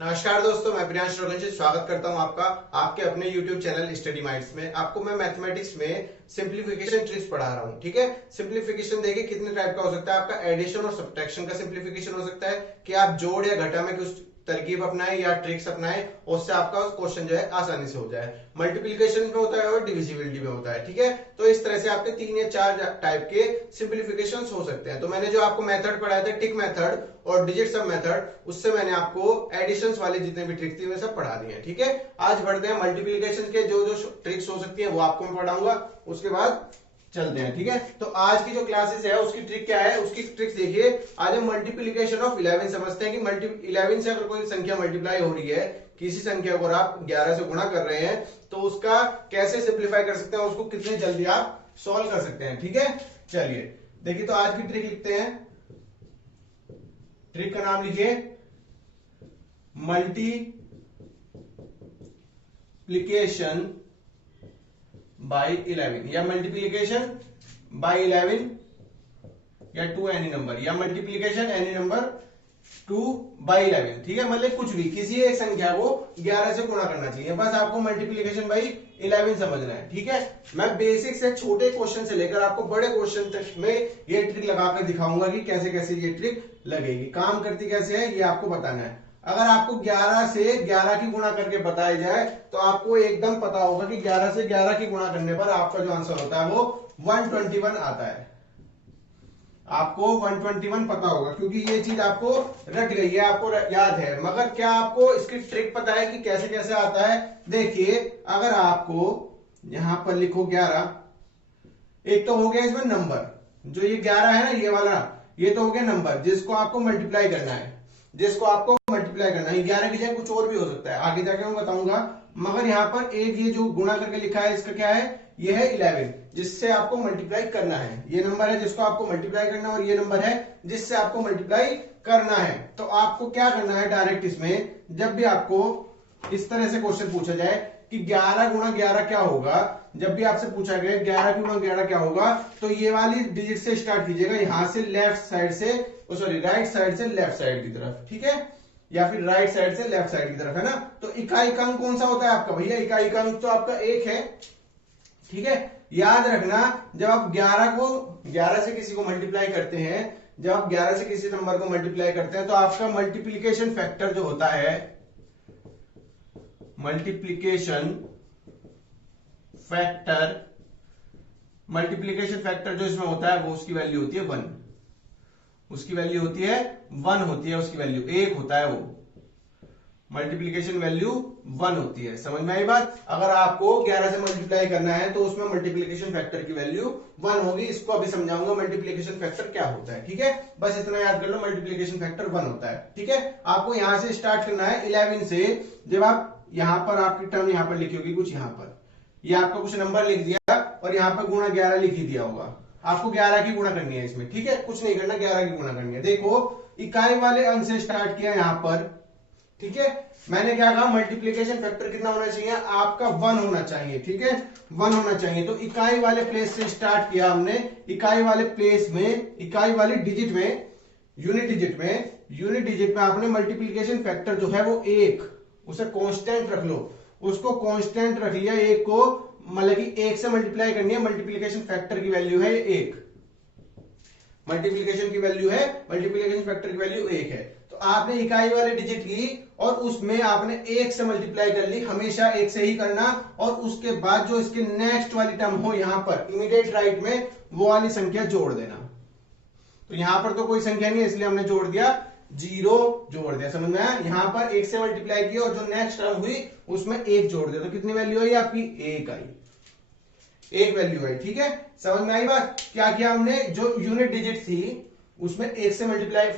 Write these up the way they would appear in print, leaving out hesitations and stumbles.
नमस्कार दोस्तों, मैं प्रियांश रघुवंशी स्वागत करता हूं आपका आपके अपने YouTube चैनल स्टडी माइंड्स में। आपको मैं मैथमेटिक्स में सिंप्लीफिकेशन ट्रिक्स पढ़ा रहा हूं। ठीक है, सिंप्लीफिकेशन देखिए कितने टाइप का हो सकता है। आपका एडिशन और सब्ट्रैक्शन का सिंप्लीफिकेशन हो सकता है कि आप जोड़ या घटा में कुछ तरकीब अपनाएं या ट्रिक्स अपनाएं, उससे आपका क्वेश्चन जो है आसानी से हो जाए। मल्टीप्लीकेशन में होता है और डिविजिबिलिटी में होता है। ठीक है, तो इस तरह से आपके 3 या 4 टाइप के सिंप्लीफिकेशन हो सकते हैं। तो मैंने जो आपको मेथड पढ़ाया था टिक मेथड और डिजिट सब मेथड, उससे मैंने आपको एडिशंस वाले जितने भी ट्रिक्स थी वे सब पढ़ा दिए हैं। ठीक है, आज बढ़ते हैं मल्टीप्लीकेशन के जो जो ट्रिक्स हो सकती है वो आपको मैं पढ़ाऊंगा, उसके बाद चलते हैं। ठीक है, तो आज की जो क्लासेस है उसकी ट्रिक क्या है, उसकी ट्रिक्स देखिए। आज हम मल्टीप्लीकेशन ऑफ 11 समझते हैं कि 11 से अगर कोई संख्या मल्टीप्लाई हो रही है, किसी संख्या को आप 11 से गुणा कर रहे हैं, तो उसका कैसे सिंप्लीफाई कर सकते हैं, उसको कितने जल्दी आप सॉल्व कर सकते हैं। ठीक है, चलिए देखिए, तो आज की ट्रिक लिखते हैं। ट्रिक का नाम लिखिए मल्टीप्लीकेशन बाय 11 या मल्टीप्लीकेशन बाय 11 या टू एनी नंबर या मल्टीप्लीकेशन एनी नंबर 2 बाय 11। ठीक है, मतलब कुछ भी किसी एक संख्या को 11 से गुणा करना चाहिए, बस आपको मल्टीप्लीकेशन बाय 11 समझना है। ठीक है, मैं बेसिक से छोटे क्वेश्चन से लेकर आपको बड़े क्वेश्चन तक में ये ट्रिक लगाकर दिखाऊंगा कि कैसे कैसे ये ट्रिक लगेगी, काम करती कैसे है, ये आपको बताना है। अगर आपको 11 से 11 की गुणा करके बताया जाए तो आपको एकदम पता होगा कि 11 से 11 की गुणा करने पर आपका जो आंसर होता है वो 121 आता है। आपको 121 पता होगा क्योंकि ये चीज आपको रट गई है, आपको याद है। मगर क्या आपको इसकी ट्रिक पता है कि कैसे कैसे आता है? देखिए, अगर आपको यहां पर लिखो 11, एक तो हो गया इसमें नंबर, जो ये 11 है ना, ये वाला, ये तो हो गया नंबर जिसको आपको मल्टीप्लाई करना है, जिसको आपको मल्टीप्लाई करना है। 11 की जगह कुछ और भी हो सकता है, आगे जाके मैं बताऊंगा। मगर यहां पर एक ये जो गुणा करके लिखा है, इसका क्या है? ये है 11, जिससे आपको मल्टीप्लाई करना है। ये नंबर है जिसको आपको मल्टीप्लाई करना है और ये नंबर है जिससे आपको मल्टीप्लाई करना है। तो आपको क्या करना है, डायरेक्ट इसमें जब भी आपको इस तरह से क्वेश्चन पूछा जाए कि 11 गुणा 11 क्या होगा, जब भी आपसे पूछा गया 11 गुणा 11 क्या होगा, तो ये वाली डिजिट से स्टार्ट कीजिएगा, यहां से लेफ्ट साइड से, सॉरी राइट साइड से लेफ्ट साइड की तरफ। ठीक है, या फिर राइट साइड से लेफ्ट साइड की तरफ, है ना। तो इकाई अंक कौन सा होता है आपका? भैया इकाई अंक तो आपका 1 है। ठीक है, याद रखना, जब आप 11 से किसी को मल्टीप्लाई करते हैं, जब आप 11 से किसी नंबर को मल्टीप्लाई करते हैं, तो आपका मल्टीप्लीकेशन फैक्टर जो होता है, मल्टीप्लीकेशन फैक्टर जो इसमें होता है वो उसकी वैल्यू होती है 1। उसकी वैल्यू होती है 1 होती है, उसकी वैल्यू 1 होता है, वो मल्टीप्लीकेशन वैल्यू 1 होती है। समझ में आई बात? अगर आपको 11 से मल्टीप्लाई करना है तो उसमें मल्टीप्लीकेशन फैक्टर की वैल्यू 1 होगी। इसको अभी समझाऊंगा मल्टीप्लीकेशन फैक्टर क्या होता है। ठीक है, बस इतना याद कर लो, मल्टीप्लीकेशन फैक्टर 1 होता है। ठीक है, आपको यहां से स्टार्ट करना है 11 से। जब आप यहां पर आपकी टर्म यहां पर लिखी होगी कुछ, यहां पर ये आपका कुछ नंबर लिख दिया और यहां पर गुणा 11 लिख ही दिया होगा, आपको 11 की गुणा करनी है इसमें। ठीक है, कुछ नहीं करना, 11 की गुणा करनी है। देखो, इकाई वाले अंक से स्टार्ट किया यहां पर। ठीक है, मैंने क्या कहा, मल्टीप्लीकेशन फैक्टर कितना होना चाहिए आपका? 1 होना चाहिए। ठीक है, 1 होना चाहिए। तो इकाई वाले प्लेस से स्टार्ट किया हमने, इकाई वाले प्लेस में, इकाई वाले डिजिट में, यूनिट डिजिट में आपने मल्टीप्लीकेशन फैक्टर जो है वो 1, उसे कांस्टेंट रख लो, उसको कांस्टेंट रख लिया। 1 को मतलब कि 1 से मल्टीप्लाई करनी है, मल्टीप्लीकेशन फैक्टर की वैल्यू है 1, मल्टीप्लीकेशन की वैल्यू है, मल्टीप्लीकेशन फैक्टर की वैल्यू 1 है। तो आपने इकाई वाले डिजिट ली और उसमें आपने 1 से मल्टीप्लाई कर ली, हमेशा 1 से ही करना। और उसके बाद जो इसके नेक्स्ट वाली टर्म हो यहां पर इमीडिएट राइट में, वो वाली संख्या जोड़ देना। तो यहां पर तो कोई संख्या नहीं है इसलिए हमने जोड़ दिया, 0 जोड़ दिया। समझ में आया? यहां पर 1 से मल्टीप्लाई किया और जो नेक्स्ट टर्म हुई उसमें 1 जोड़ दिया, तो कितनी वैल्यू आई आपकी? 1 आई, 1 वैल्यू आई। ठीक है, समझ में आई बात? क्या किया हमने, जो यूनिट डिजिट थी उसमें 1 से मल्टीप्लाई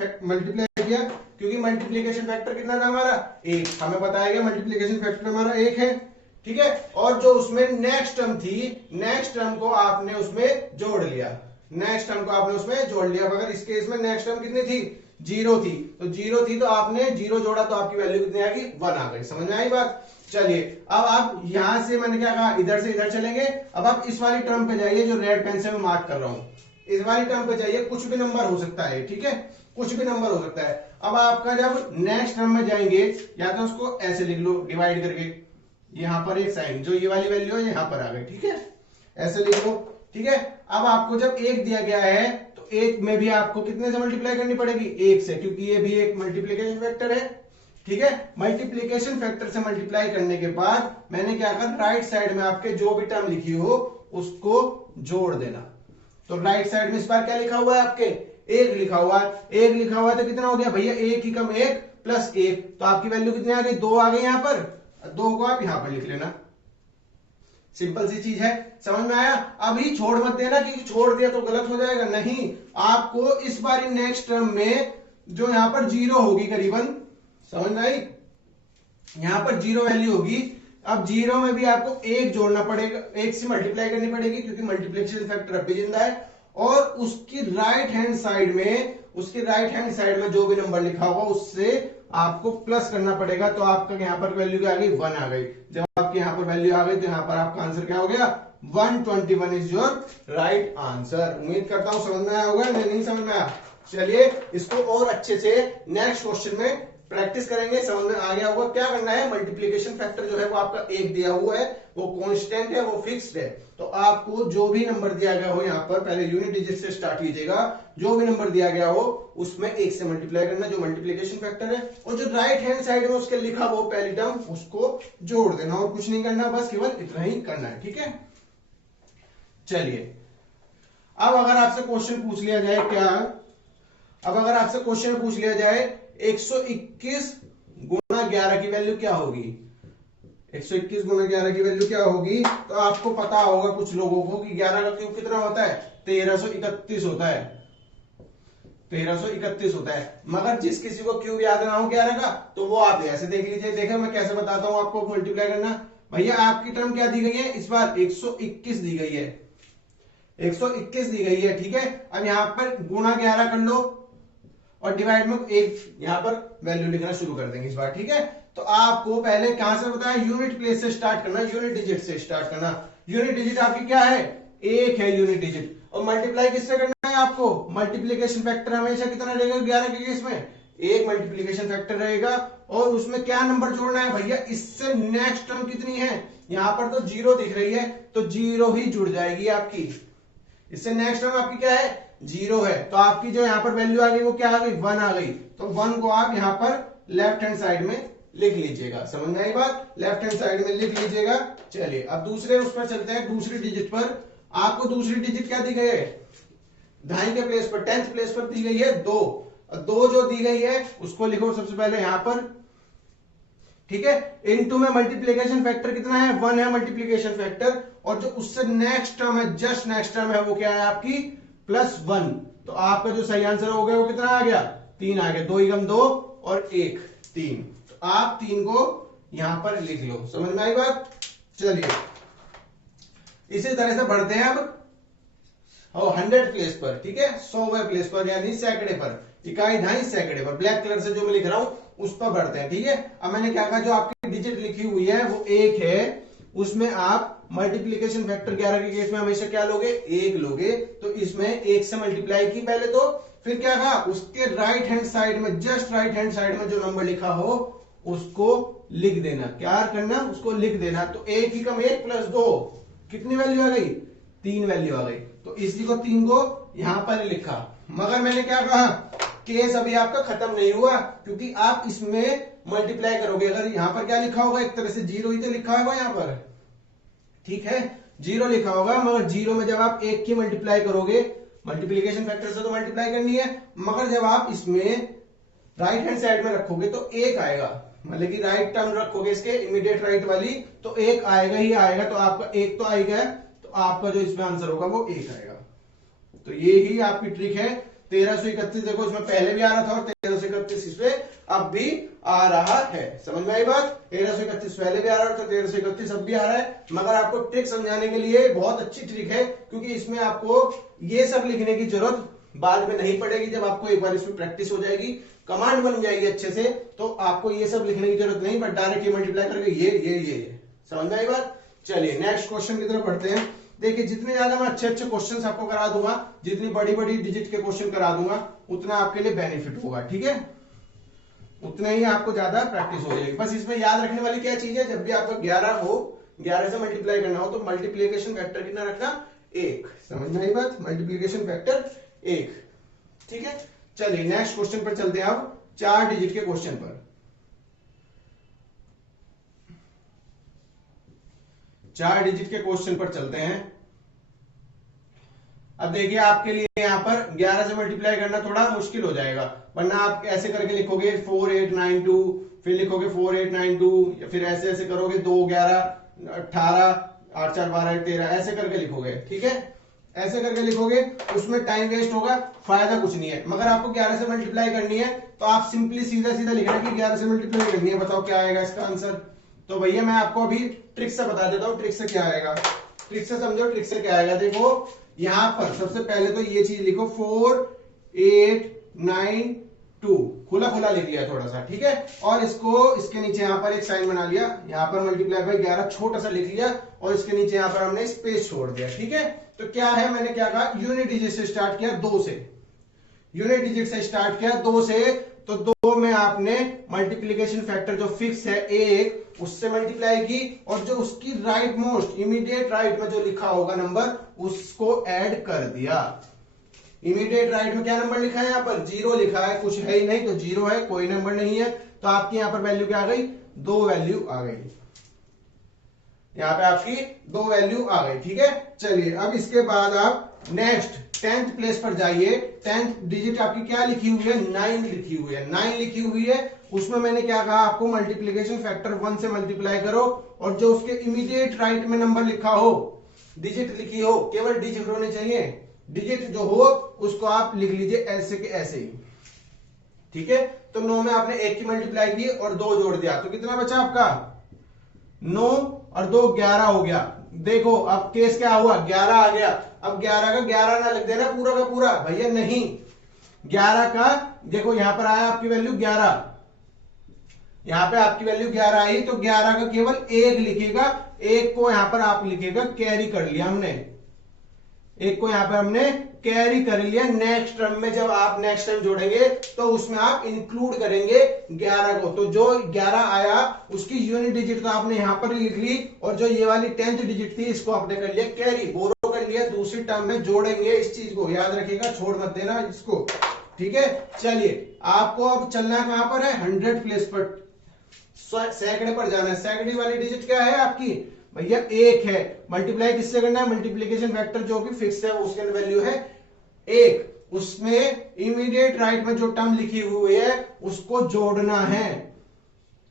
किया, क्योंकि मल्टीप्लीकेशन फैक्टर कितना था हमारा? 1। हमें बताया गया मल्टीप्लीकेशन फैक्टर हमारा 1 है। ठीक है, और जो उसमें नेक्स्ट टर्म थी, नेक्स्ट टर्म को आपने उसमें जोड़ लिया, नेक्स्ट टर्म को आपने उसमें जोड़ लिया। मगर इस केस में नेक्स्ट टर्म कितनी थी? 0 थी। तो 0 थी तो आपने 0 जोड़ा तो आपकी वैल्यू कितनी आ गई? 1 आ गई। समझ में आई बात? चलिए, अब आप यहां से मैंने क्या कहा, इधर से इधर चलेंगे। अब आप इस वाली टर्म पे जाइए जो रेड पेन से मैं मार्क कर रहा हूं, इस वाली टर्म पे जाइए, कुछ भी नंबर हो सकता है। ठीक है, कुछ भी नंबर हो सकता है। अब आपका जब नेक्स्ट टर्म में जाएंगे या तो उसको ऐसे लिख लो डिवाइड करके, यहां पर एक साइन, जो ये वाली वैल्यू है यहां पर आ गई, ठीक है, ऐसे लिख लो, ठीक है। अब आपको जब एक दिया गया है तो एक में भी आपको कितने से मल्टीप्लाई करनी पड़ेगी, एक से, क्योंकि ये भी एक मल्टीप्लीकेशन फैक्टर है, ठीक है। मल्टीप्लीकेशन फैक्टर से मल्टीप्लाई करने के बाद मैंने क्या कहा, राइट साइड में आपके जो भी टर्म लिखी हो उसको जोड़ देना। तो राइट साइड में इस बार क्या लिखा हुआ है आपके, एक लिखा हुआ है, एक लिखा हुआ है तो कितना हो गया भैया, एक ही कम एक प्लस एक, तो आपकी वैल्यू कितनी आ गई, 2 आ गई यहां पर, 2 को आप यहां पर लिख लेना। सिंपल सी चीज है, समझ में आया। अभी छोड़ मत देना, क्योंकि छोड़ दिया तो गलत हो जाएगा, नहीं, आपको इस बार नेक्स्ट टर्म में जो यहां पर 0 होगी करीबन, समझ में आई, यहां पर 0 वैल्यू होगी। अब 0 में भी आपको एक जोड़ना पड़ेगा, एक से मल्टीप्लाई करनी पड़ेगी, क्योंकि मल्टीप्लिकेशन फैक्टर अब भी जिंदा है। और उसकी राइट हैंड साइड में, उसकी राइट हैंड साइड में जो भी नंबर लिखा होगा उससे आपको प्लस करना पड़ेगा। तो आपका यहां पर वैल्यू क्या आ गई, 1 आ गई। जब आपके यहां पर वैल्यू आ गई तो यहां पर आपका आंसर क्या हो गया, 121 इज योर राइट आंसर। उम्मीद करता हूं समझ में आया होगा, नहीं समझ में आया, चलिए इसको और अच्छे से नेक्स्ट क्वेश्चन में प्रैक्टिस करेंगे, समझ में आ गया होगा। क्या करना है, मल्टीप्लिकेशन फैक्टर जो है वो आपका एक दिया हुआ है, वो कांस्टेंट है, वो फिक्स्ड है। तो आपको जो भी नंबर दिया गया हो, यहां पर पहले यूनिट डिजिट से स्टार्ट कीजिएगा, जो भी नंबर दिया गया हो उसमें एक से मल्टीप्लाई करना, जो मल्टीप्लिकेशन फैक्टर है, और जो राइट हैंड साइड में उसके लिखा वो पहली टर्म उसको जोड़ देना, और कुछ नहीं करना, बस केवल इतना ही करना है, ठीक है। चलिए अब अगर आपसे क्वेश्चन पूछ लिया जाए, क्या, अब अगर आपसे क्वेश्चन पूछ लिया जाए 121 गुना 11 की वैल्यू क्या होगी, 121 गुना 11 की वैल्यू क्या होगी, तो आपको पता होगा कुछ लोगों को कि 11 का क्यूब कितना होता है, 1331 होता है, 1331 होता है। मगर जिस किसी को क्यूब याद ना हो 11 का, तो वो आप ऐसे देख लीजिए, देखें मैं कैसे बताता हूं आपको मल्टीप्लाई करना। भैया आपकी टर्म क्या दी गई है, इस बार 121 दी गई है, 121 दी गई है, ठीक है। अब यहां पर गुणा 11 कर लो और डिवाइड में एक यहां पर वैल्यू लिखना शुरू कर देंगे इस बार, ठीक है। तो आपको पहले कहां से बताया, यूनिट प्लेस से स्टार्ट करना, यूनिट डिजिट से स्टार्ट करना। यूनिट डिजिट आपकी क्या है, एक है यूनिट डिजिट, और मल्टीप्लाई किससे करना है आपको, मल्टीप्लीकेशन फैक्टर हमेशा कितना रहेगा 11 के केस में, एक मल्टीप्लीकेशन फैक्टर रहेगा, और उसमें क्या नंबर जोड़ना है भैया, इससे नेक्स्ट टर्म कितनी है, यहां पर तो 0 दिख रही है, तो 0 ही जुड़ जाएगी आपकी, इससे नेक्स्ट टर्म आपकी क्या है, 0 है। तो आपकी जो यहां पर वैल्यू आ गई वो क्या आ गई, 1 आ गई। तो 1 को आप यहां पर लेफ्ट हैंड साइड में लिख लीजिएगा, समझ में आई बात, लेफ्ट हैंड साइड में लिख लीजिएगा। चलिए अब दूसरे उस पर चलते हैं, दूसरी डिजिट पर। आपको दूसरी डिजिट क्या दी गई है, ढाई के प्लेस पर, 10th प्लेस पर दी गई है 2, 2 जो दी गई है उसको लिखो सबसे पहले यहां पर, ठीक है। इनटू में मल्टीप्लीकेशन फैक्टर कितना है, 1 है मल्टीप्लीकेशन फैक्टर, और जो उससे नेक्स्ट टर्म है, जस्ट नेक्स्ट टर्म है, वो क्या है आपकी +1। तो आपका जो सही आंसर हो गया वो कितना आ गया, 3 आ गया, 2 × 2 और 1 3। तो आप 3 को यहां पर लिख लो, समझ में आई बात। चलिए इसी तरह से बढ़ते हैं अब 100 प्लेस पर, ठीक है, 100वें प्लेस पर, यानी सैकड़े पर, इकाई ढाई सैकड़े पर, ब्लैक कलर से जो मैं लिख रहा हूं उस पर बढ़ते हैं, ठीक है। अब मैंने क्या कहा, जो आपकी डिजिट लिखी हुई है वो 1 है, उसमें आप मल्टीप्लीकेशन फैक्टर 11 के केस में हमेशा क्या लोगे, 1 लोगे। तो इसमें 1 से मल्टीप्लाई की पहले, तो फिर क्या कहा, उसके राइट हैंड साइड में, जस्ट राइट हैंड साइड में जो नंबर लिखा हो उसको लिख देना, क्या करना, उसको लिख देना। तो 1 ही कम 1 + 2 कितनी वैल्यू आ गई, 3 वैल्यू आ गई। तो इसी को 3 को यहां पर लिखा। मगर मैंने क्या कहा, केस अभी आपका खत्म नहीं हुआ, क्योंकि आप इसमें मल्टीप्लाई करोगे। अगर यहां पर क्या लिखा होगा, एक तरह से 0 ही तो लिखा होगा यहां पर, ठीक है, 0 लिखा होगा। मगर 0 में जब आप 1 की मल्टीप्लाई करोगे, मल्टीप्लीकेशन फैक्टर से तो मल्टीप्लाई करनी है, मगर जब आप इसमें राइट हैंड साइड में रखोगे तो 1 आएगा, मतलब कि राइट टर्म रखोगे इसके इमीडिएट राइट वाली, तो 1 आएगा ही आएगा। तो आपका 1 तो आएगा, तो आपका जो इसमें आंसर होगा वो 1 आएगा। तो ये ही आपकी ट्रिक है। 1331 देखो इसमें पहले भी आ रहा था, और 1331 इसमें अब भी आ रहा है, समझ में आई बात। 1331 पहले भी आ रहा था, 1331 अब भी आ रहा है। मगर आपको ट्रिक समझाने के लिए बहुत अच्छी ट्रिक है, क्योंकि इसमें आपको ये सब लिखने की जरूरत बाद में नहीं पड़ेगी। जब आपको एक बार इसमें प्रैक्टिस हो जाएगी, कमांड बन जाएगी अच्छे से, तो आपको ये सब लिखने की जरूरत नहीं, बट डायरेक्ट ये मल्टीप्लाई करके ये समझ में आई बात। चलिए नेक्स्ट क्वेश्चन की तरफ बढ़ते हैं। देखिए जितने ज्यादा मैं अच्छे अच्छे क्वेश्चंस आपको करा दूंगा, जितनी बड़ी बड़ी डिजिट के क्वेश्चन करा दूंगा, उतना आपके लिए बेनिफिट होगा, ठीक है, उतना ही आपको ज्यादा प्रैक्टिस हो जाएगी। बस इसमें याद रखने वाली क्या चीज है, जब भी आपका 11 हो, 11 से मल्टीप्लाई करना हो तो मल्टीप्लीकेशन फैक्टर कितना रखना, 1। समझ में आई बात, मल्टीप्लीकेशन फैक्टर 1, ठीक है। चलिए नेक्स्ट क्वेश्चन पर चलते हैं, अब 4 डिजिट के क्वेश्चन पर। 4 डिजिट के क्वेश्चन पर चलते हैं। अब देखिए आपके लिए यहाँ पर 11 से मल्टीप्लाई करना थोड़ा मुश्किल हो जाएगा, वरना आप ऐसे करके लिखोगे 4892, फिर लिखोगे 4892, या फिर ऐसे ऐसे करोगे 2 11 18 8 4 12 13, ऐसे करके लिखोगे, ठीक है, ऐसे करके लिखोगे, उसमें टाइम वेस्ट होगा, फायदा कुछ नहीं है। मगर आपको 11 से मल्टीप्लाई करनी है तो आप सिंपली सीधा सीधा लिखना कि 11 से मल्टीप्लाई करनी है, बताओ क्या आएगा इसका आंसर। तो भैया मैं आपको अभी ट्रिक से बता देता हूँ, ट्रिक से क्या आएगा, ट्रिक से समझो, ट्रिक से क्या आएगा। देखो यहां पर सबसे पहले तो ये चीज लिखो 4892, खुला खुला लिख लिया थोड़ा सा, ठीक है, और इसको इसके नीचे यहां पर एक साइन बना लिया, यहां पर मल्टीप्लाई बाय 11 छोटा सा लिख लिया, और इसके नीचे यहां पर हमने स्पेस छोड़ दिया, ठीक है। तो क्या है, मैंने क्या कहा, यूनिट डिजिट से स्टार्ट किया, 2 से, यूनिट डिजिट से स्टार्ट किया 2 से, तो 2 में आपने मल्टीप्लीकेशन फैक्टर जो फिक्स है 1, उससे मल्टीप्लाई की, और जो उसकी राइट मोस्ट इमीडिएट राइट में जो लिखा होगा नंबर, उसको ऐड कर दिया। इमीडिएट राइट में क्या नंबर लिखा है, यहां पर 0 लिखा है, कुछ है ही नहीं तो 0 है, कोई नंबर नहीं है, तो आपकी यहां पर वैल्यू क्या आ गई, 2 वैल्यू आ गई, यहां पे आपकी 2 वैल्यू आ गई, ठीक है। चलिए अब इसके बाद आप नेक्स्ट 10th प्लेस पर जाइए। 10th डिजिट आपकी क्या लिखी हुई है, 9 लिखी हुई है, 9 लिखी हुई है, उसमें मैंने क्या कहा आपको, मल्टीप्लीकेशन फैक्टर 1 से मल्टीप्लाई करो, और जो उसके इमीडिएट राइट में नंबर लिखा हो, डिजिट लिखी हो, केवल डिजिट होने चाहिए, डिजिट जो हो उसको आप लिख लीजिए ऐसे के ऐसे ही, ठीक है। तो 9 में आपने 1 की मल्टीप्लाई की और 2 जोड़ दिया, तो कितना बचा आपका, 9 और 2 11 हो गया। देखो अब केस क्या हुआ, 11 आ गया, अब 11 का 11 ना लिख देना पूरा का पूरा, भैया नहीं, 11 का देखो यहां पर आया आपकी वैल्यू 11, यहां पे आपकी वैल्यू 11 आई, तो 11 का केवल 1 लिखेगा, 1 को यहां पर आप लिखेगा, कैरी कर लिया हमने, 1 को यहां पे हमने कैरी कर लिया। नेक्स्ट टर्म में जब आप नेक्स्ट टाइम जोड़ेंगे तो उसमें आप इंक्लूड करेंगे 11 को, तो जो 11 आया उसकी यूनिट डिजिट तो आपने यहां पर लिख ली, और जो ये वाली 10th डिजिट थी इसको आपने कर लिया कैरी, बोरो कर लिया, दूसरी टर्म में जोड़ेंगे, इस चीज को याद रखिएगा, छोड़ मत देना इसको, ठीक है। चलिए आपको अब चलना कहां पर है, 100 प्लेस पर, सैकड़े पर जाना है। सैकड़े वाली डिजिट क्या है आपकी, भैया 1 है, मल्टीप्लाई किससे करना है, मल्टीप्लीकेशन फैक्टर जो कि फिक्स है उसके वैल्यू है 1, उसमें इमीडिएट राइट में जो टर्म लिखी हुई है उसको जोड़ना है,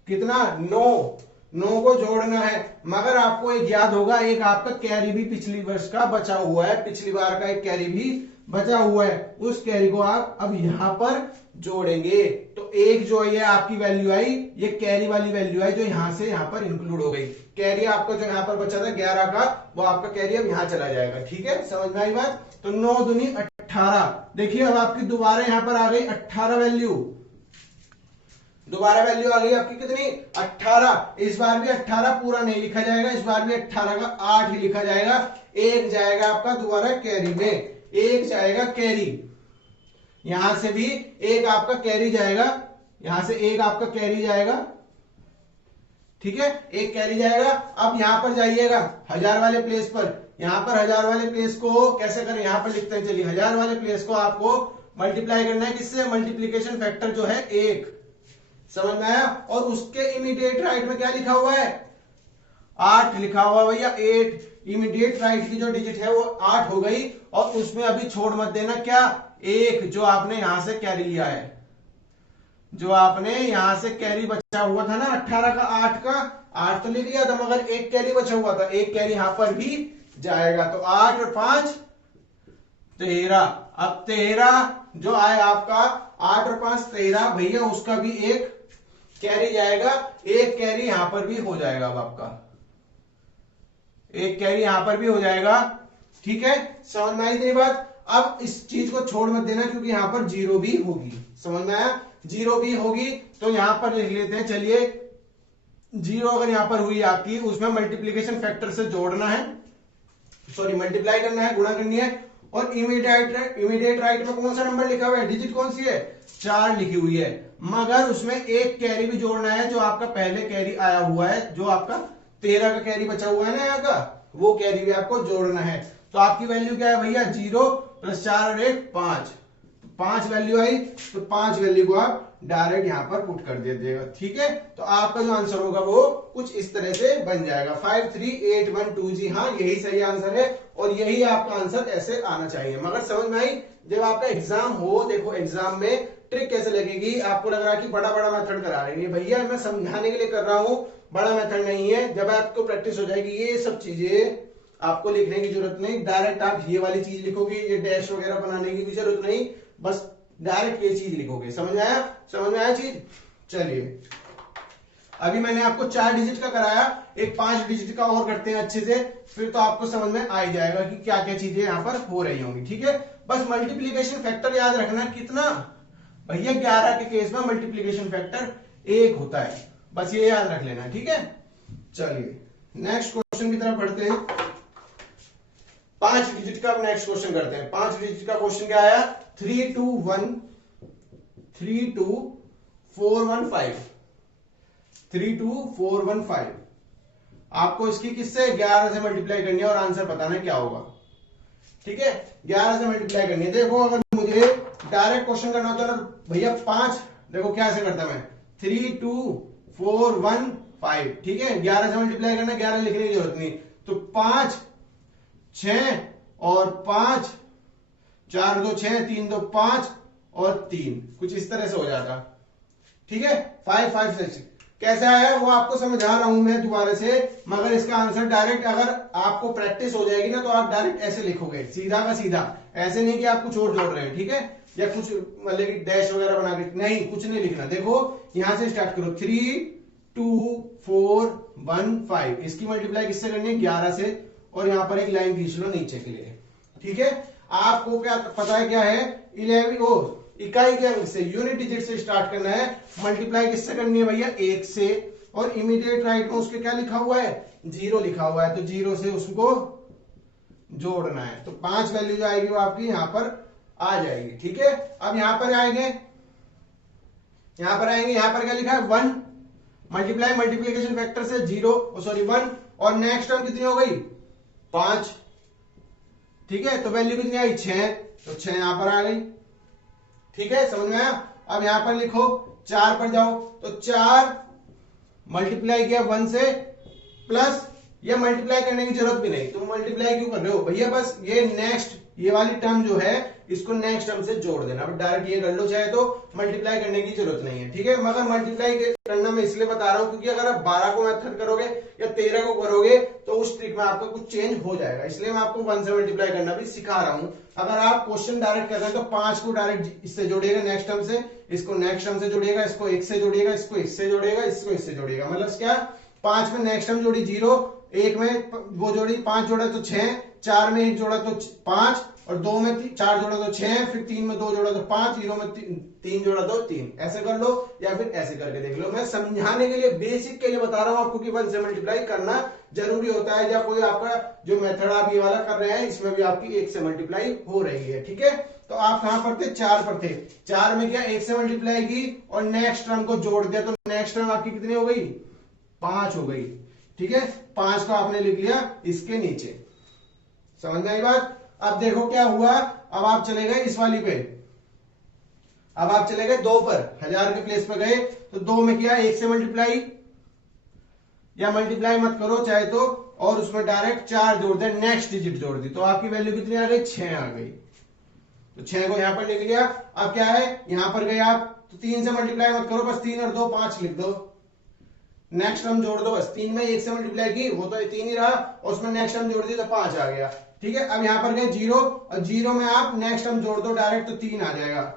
कितना, 9 को जोड़ना है। मगर आपको एक याद होगा, एक आपका कैरी भी पिछली वर्ष का बचा हुआ है, पिछली बार का एक कैरी भी बचा हुआ है, उस कैरी को आप अब यहां पर जोड़ेंगे, तो 1 जो ये आपकी वैल्यू आई, ये कैरी वाली वैल्यू आई जो यहां से यहां पर इंक्लूड हो गई, कैरी आपका जो यहां पर बचा था 11 का, वो आपका कैरी अब यहां चला जाएगा, ठीक है, समझ में आई बात। तो 9 दूनी 18, देखिए अब आपकी दोबारा यहां पर आ गई 18 वैल्यू, दोबारा वैल्यू आ गई आपकी कितनी, 18, इस बार भी 18 पूरा नहीं लिखा जाएगा, इस बार भी 18 का 8 ही लिखा जाएगा, 1 जाएगा आपका दोबारा कैरी में, 1 जाएगा कैरी, यहां से भी 1 आपका कैरी जाएगा, यहां से 1 आपका कैरी जाएगा, ठीक है, 1 कैरी जाएगा। अब यहां पर जाइएगा 1000 वाले प्लेस पर, यहां पर 1000 वाले प्लेस को कैसे करें, यहां पर लिखते हैं, चलिए 1000 वाले प्लेस को आपको मल्टीप्लाई करना है किससे, मल्टीप्लीकेशन फैक्टर जो है 1, समझ में आया, और उसके इमीडिएट राइट में क्या लिखा हुआ है, 8 लिखा हुआ है भैया, 8, इमीडिएट राइट की जो डिजिट है वो 8 हो गई, और उसमें अभी छोड़ मत देना क्या, 1 जो आपने यहां से कैरी लिया है, जो आपने यहां से कैरी बचा हुआ था ना 18 का 8 का, 8 तो लिख लिया था, मगर 1 कैरी बचा हुआ था, 1 कैरी यहां पर भी जाएगा, तो 8 और 5 13, अब 13 जो आए आपका, 8 और 5 13, भैया उसका भी 1 कैरी जाएगा, 1 कैरी यहां पर भी हो जाएगा, अब आपका 1 कैरी यहां पर भी हो जाएगा, ठीक है, समझ में आई तेरी बात। अब इस चीज को छोड़ मत देना क्योंकि यहां पर 0 भी होगी, समझ में आया, 0 भी होगी, तो यहां पर लिख लेते हैं, चलिए 0 अगर यहां पर हुई आपकी, उसमें मल्टीप्लीकेशन फैक्टर से जोड़ना है, सॉरी मल्टीप्लाई करना है, गुणा करनी है। और इमीडिएट राइट में कौन सा नंबर लिखा हुआ है, डिजिट कौन सी है, 4 लिखी हुई है, मगर उसमें एक कैरी भी जोड़ना है जो आपका पहले कैरी आया हुआ है, जो आपका 13 का कैरी बचा हुआ है ना यहाँ का, वो कैरी भी आपको जोड़ना है। तो आपकी वैल्यू क्या है भैया, 0 + 4 और 1 5, 5 वैल्यू आई, तो 5 वैल्यू को आप डायरेक्ट यहां पर पुट कर दीजिएगा, ठीक है। तो आपका जो आंसर होगा वो कुछ इस तरह से बन जाएगा 53812 जी हाँ, यही सही आंसर है और यही आपका आंसर ऐसे आना चाहिए। मगर समझ में आई, जब आपका एग्जाम हो, देखो एग्जाम में ट्रिक कैसे लगेगी, आपको लग रहा है कि बड़ा बड़ा मेथड करा रहे हैं, भैया मैं समझाने के लिए कर रहा हूं, बड़ा मेथड नहीं है। जब आपको प्रैक्टिस हो जाएगी, ये सब चीजें आपको लिखने की जरूरत नहीं, डायरेक्ट आप ये वाली चीज लिखोगे, ये डैश वगैरह बनाने की भी जरूरत नहीं, बस डायरेक्ट ये चीज लिखोगे। समझ में आया, समझ में आया चीज। चलिए अभी मैंने आपको 4 डिजिट का कराया, एक 5 डिजिट का और करते हैं अच्छे से, फिर तो आपको समझ में आ ही जाएगा कि क्या क्या चीजें यहां पर हो रही होंगी, ठीक है। बस मल्टीप्लीकेशन फैक्टर याद रखना, कितना भैया 11 के केस में मल्टीप्लीकेशन फैक्टर 1 होता है, बस ये याद रख लेना, ठीक है। चलिए नेक्स्ट क्वेश्चन की तरफ बढ़ते हैं। 5 डिजिट का नेक्स्ट क्वेश्चन करते हैं। 5 डिजिट का क्वेश्चन क्या आया, 32415 32415। आपको इसकी किससे 11 से मल्टीप्लाई करनी है और आंसर बताना क्या होगा, ठीक है। 11 से मल्टीप्लाई करनी है। देखो अगर मुझे डायरेक्ट क्वेश्चन करना होता है ना भैया, 5 देखो क्या से करता मैं, 32415, ठीक है। 11 से मल्टीप्लाई करना, 11 लिखने की जरूरत नहीं, तो 5 6 और 5, 4 2 6, 3 2 5 और 3, कुछ इस तरह से हो जाता, ठीक है। 5 5 6 कैसे आया वो आपको समझा रहा हूं मैं दोबारा से, मगर इसका आंसर डायरेक्ट अगर आपको प्रैक्टिस हो जाएगी ना, तो आप डायरेक्ट ऐसे लिखोगे, सीधा का सीधा, ऐसे नहीं कि आप कुछ और जोड़ रहे हैं, ठीक है, या कुछ मतलब कि डैश वगैरह बना के, नहीं, कुछ नहीं लिखना। देखो यहां से स्टार्ट करो, 32415, इसकी मल्टीप्लाई किससे करनी है, 11 से, और यहां पर एक लाइन खींच लो नीचे के लिए, ठीक है। आपको क्या पता है क्या है, 11 इकाई के अंक से, यूनिट डिजिट से स्टार्ट करना है, मल्टीप्लाई किससे करनी है भैया, 1 से, और इमीडिएट राइट में उसके क्या लिखा हुआ है, 0 लिखा हुआ है, तो 0 से उसको जोड़ना है। तो 5 वैल्यू जो आएगी वो आपकी यहां पर आ जाएगी, ठीक है। अब यहां पर आएंगे, यहां पर क्या लिखा है, 1 मल्टीप्लाई मल्टीप्लीकेशन फैक्टर से 1, और नेक्स्ट टर्म कितनी हो गई, 5, ठीक है। तो वैल्यू कितनी आई, 6, तो 6 यहां पर आ गई, ठीक है, समझ में आया। अब यहां पर लिखो, 4 पर जाओ, तो 4 मल्टीप्लाई किया 1 से, प्लस ये मल्टीप्लाई करने की जरूरत भी नहीं, तुम मल्टीप्लाई क्यों कर रहे हो भैया, बस ये नेक्स्ट, ये वाली टर्म जो है इसको नेक्स्ट टर्म से जोड़ देना, डायरेक्ट ये कर लो, चाहे तो मल्टीप्लाई करने की जरूरत नहीं है, ठीक है। मगर मल्टीप्लाई करना मैं इसलिए बता रहा हूं क्योंकि अगर आप 12 को मेथड करोगे या 13 को करोगे तो उस ट्रिक में आपका कुछ चेंज हो जाएगा, इसलिए मैं आपको 1 से मल्टीप्लाई करना भी सिखा रहा हूं। अगर आप क्वेश्चन डायरेक्ट कर रहे हैं तो 5 को डायरेक्ट इससे जोड़िएगा नेक्स्ट टर्म से, इसको नेक्स्ट टर्म से जोड़िएगा, इसको 1 से जोड़िएगा, इसको इससे जोड़िएगा, इसको इससे जोड़िएगा, मतलब क्या, 5 में नेक्स्ट टर्म जोड़ी 0, 1 में वो जोड़ी 5 जोड़ा तो 6, 4 में 1 जोड़ा तो 5, और 2 में 4 जोड़ा तो 6, फिर 3 में 2 जोड़ा तो 5, 0 में 3 जोड़ा तो 3, ऐसे कर लो या फिर ऐसे करके देख लो। मैं समझाने के लिए, बेसिक के लिए बता रहा हूं आपको कि 1 से मल्टीप्लाई करना जरूरी होता है, या कोई आपका जो मेथड आप ये वाला कर रहे हैं इसमें भी आपकी 1 से मल्टीप्लाई हो रही है, ठीक है। तो आप कहां पर थे, 4 पर थे, 4 में क्या 1 से मल्टीप्लाई की और नेक्स्ट टर्म को जोड़ दिया, तो नेक्स्ट टर्म आपकी कितनी हो गई, 5 हो गई, ठीक है। 5 को आपने लिख लिया इसके नीचे, समझ में आई बात। अब देखो क्या हुआ, अब आप चले गए इस वाली पे, अब आप चले गए 2 पर, 1000 के प्लेस पे गए, तो 2 में किया 1 से मल्टीप्लाई, या मल्टीप्लाई मत करो चाहे तो, और उसमें डायरेक्ट 4 जोड़ दे, नेक्स्ट डिजिट जोड़ दी, तो आपकी वैल्यू कितनी आ गई, 6 आ गई, तो 6 को यहां पर लिख लिया। अब क्या है, यहां पर गए आप, तो 3 से मल्टीप्लाई मत करो, बस 3 और 2 5 लिख दो, नेक्स्ट टर्म जोड़ दो, बस 3 में 1 से मल्टीप्लाई की, वो तो 3 ही रहा, और उसमें नेक्स्ट टर्म जोड़ दी तो 5 आ गया, ठीक है। अब यहां पर गए 0, और 0 में आप नेक्स्ट टर्म जोड़ दो डायरेक्ट, तो 3 आ जाएगा,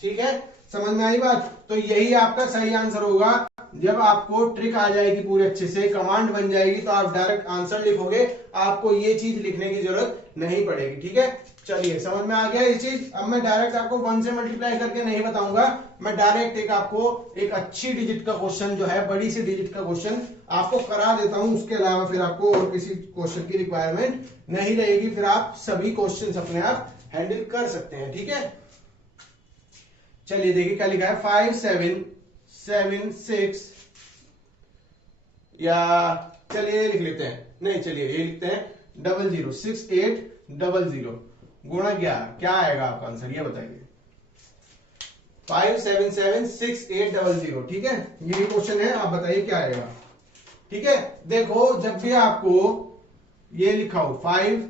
ठीक है, समझ में आई बात। तो यही आपका सही आंसर होगा, जब आपको ट्रिक आ जाएगी पूरे अच्छे से, कमांड बन जाएगी, तो आप डायरेक्ट आंसर लिखोगे, आपको ये चीज लिखने की जरूरत नहीं पड़ेगी। ठीक है, चलिए समझ में आ गया ये चीज। अब मैं डायरेक्ट आपको 1 से मल्टीप्लाई करके नहीं बताऊंगा, मैं डायरेक्ट एक आपको एक अच्छी डिजिट का क्वेश्चन जो है, बड़ी सी डिजिट का क्वेश्चन आपको करा देता हूं। उसके अलावा फिर आपको और किसी क्वेश्चन की रिक्वायरमेंट नहीं रहेगी, फिर आप सभी क्वेश्चन अपने आप हैंडल कर सकते हैं। ठीक है, चलिए देखिए क्या लिखा है, 5 7 7 6, या चलिए लिख लेते हैं, नहीं चलिए ये लिखते हैं 00 6 8 00 गुणा 11, क्या आएगा आपका आंसर ये बताइए। 5 7 7 6 8 00, ठीक है, यही क्वेश्चन है, आप बताइए क्या आएगा। ठीक है, देखो जब भी आपको ये लिखा हो 5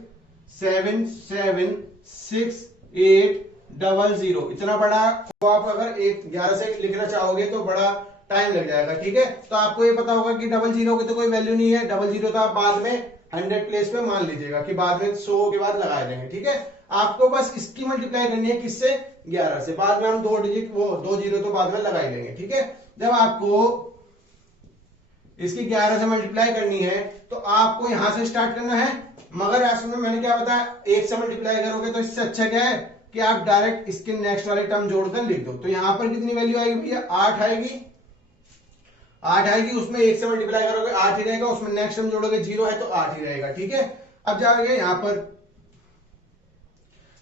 7 7 6 8 00, इतना बड़ा को आप अगर 11 से लिखना चाहोगे तो बड़ा टाइम लग जाएगा। ठीक है, तो आपको ये पता होगा कि 00 की तो कोई वैल्यू नहीं है, 00 तो आप बाद में 100 प्लेस पे मान लीजिएगा कि बाद में 100 के बाद लगा देंगे। ठीक है, आपको बस इसकी मल्टीप्लाई करनी है, किससे, 11 से, बाद में हम 2 डिजिट वो 2 जीरो तो बाद में लगा ही लेंगे। ठीक है, जब आपको इसकी 11 से मल्टीप्लाई करनी है तो आपको यहां से स्टार्ट करना है, मगर ऐसे में मैंने क्या बताया, 1 से मल्टीप्लाई करोगे तो इससे अच्छा क्या है कि आप डायरेक्ट इसके नेक्स्ट वाले टर्म जोड़कर लिख दो। तो यहां पर कितनी वैल्यू आएगी भैया, 8 आएगी, 8 आएगी, उसमें 1 से मल्टीप्लाई करोगे 8 ही रहेगा, उसमें नेक्स्ट टर्म जोड़ोगे 0 है तो 8 ही रहेगा। ठीक है, अब जाओगे यहां पर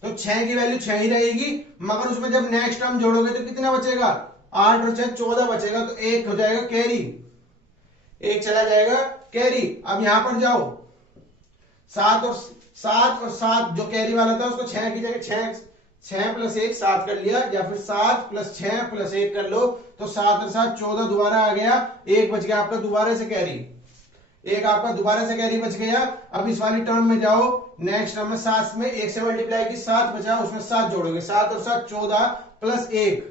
तो 6 की वैल्यू 6 ही रहेगी, मगर उसमें जब नेक्स्ट टर्म जोड़ोगे तो कितना बचेगा, 8 और 6 14 बचेगा, तो 1 हो जाएगा कैरी, 1 चला जाएगा कैरी। अब यहां पर जाओ 7 और 7 जो कैरी वाला था उसको 6 की जगह 6 प्लस 1 7 कर लिया, या फिर 7 प्लस 6 प्लस 1 कर लो, तो 7 और 7 14 दोबारा आ गया, 1 बच गया आपका दोबारा से कैरी, 1 आपका दोबारा से कैरी बच गया। अब इस वाली टर्म में जाओ, नेक्स्ट टर्म में 7 में 1 से मल्टीप्लाई की 7 बचा, उसमें 7 जोड़ोगे, 7 और 7 14 प्लस 1,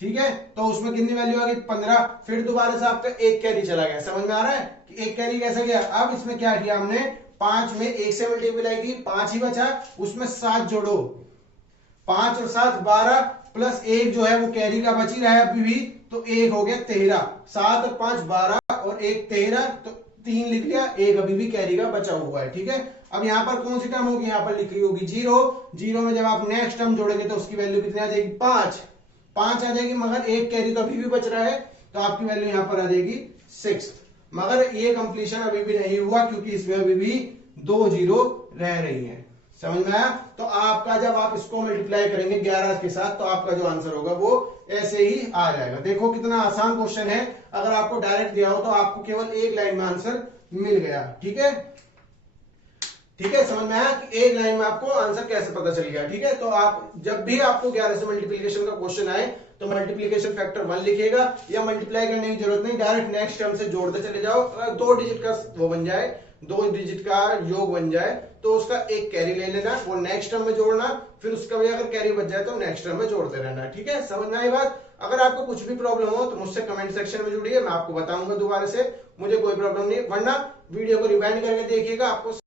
ठीक है, तो उसमें कितनी वैल्यू आ गई 15, फिर दोबारा से आपका 1 कैरी चला गया। समझ में आ रहा है कि 1 कैरी कैसे गया। अब इसमें क्या किया हमने, 5 में 1 से मल्टीप्लाई की 5 ही बचा, उसमें 7 जोड़ो, 5 और 7 12 प्लस 1 जो है वो कैरी का बची रहा है अभी भी, तो 1 हो गया 13, 7 और 5 12 और 1 13, तो 3 लिख लिया, 1 अभी भी कैरी का बचा हुआ है। ठीक है, अब यहां पर कौन सी टर्म होगी, यहां पर लिखी होगी 0 में जब आप नेक्स्ट टर्म जोड़ेंगे तो उसकी वैल्यू कितनी आ जाएगी, 5 आ जाएगी, मगर 1 कैरी तो अभी भी बच रहा है, तो आपकी वैल्यू यहां पर आ जाएगी 6। मगर ये कंप्लीशन अभी भी नहीं हुआ क्योंकि इसमें अभी भी 2 जीरो रह रही है। समझ में आया, तो आपका जब आप इसको मल्टीप्लाई करेंगे 11 के साथ तो आपका जो आंसर होगा वो ऐसे ही आ जाएगा। देखो कितना आसान क्वेश्चन है, अगर आपको डायरेक्ट दिया हो तो आपको केवल एक लाइन में आंसर मिल गया। ठीक है, ठीक है, समझ में आया कि एक लाइन में आपको आंसर कैसे पता चल गया। ठीक है, तो आप जब भी आपको 11 से मल्टीप्लीकेशन का क्वेश्चन आए तो मल्टीप्लीकेशन फैक्टर 1 लिखिएगा, या मल्टीप्लाई करने की जरूरत नहीं, डायरेक्ट नेक्स्ट टर्म से जोड़ते चले जाओ। अगर 2 डिजिट का वो बन जाए, 2 डिजिट का योग बन जाए तो उसका एक कैरी ले लेना, वो नेक्स्ट टर्म में जोड़ना, फिर उसका भी अगर कैरी बच जाए तो नेक्स्ट टर्म में जोड़ते रहना। ठीक है, समझ में आई बात। अगर आपको कुछ भी प्रॉब्लम हो तो मुझसे कमेंट सेक्शन में जुड़िए, मैं आपको बताऊंगा दोबारा से, मुझे कोई प्रॉब्लम नहीं, वरना वीडियो को रिवाइंड करके देखिएगा, आपको